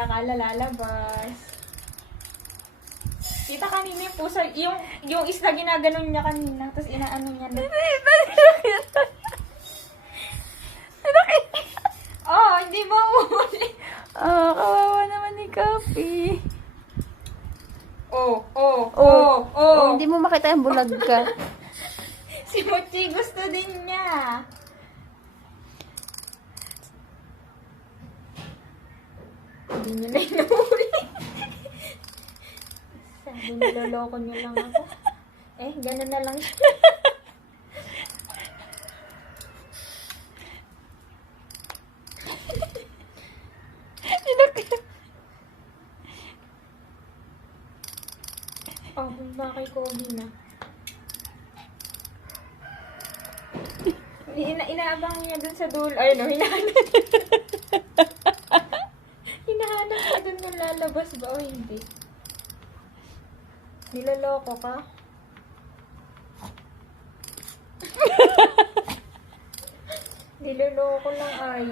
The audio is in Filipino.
Akala lalabas. Kita kanina yung pusa, yung isda ginaganon niya kanina, tapos inaano niya na. Oh, hindi ba uli? Kawawa naman ni Kapi. Oh. Hindi mo makita yung bulag ka. Si Mochi gusto din niya. Hindi niyo na inuuli. Sabi niloloko niyo lang ako. Ganun na lang siya. Bakit Kobe na? Inaabang niya dun sa dulo. Ay, no, hinahanap. Hinahanap niya dun kung lalabas ba o hindi. Niloloko ka? Niloloko lang ay.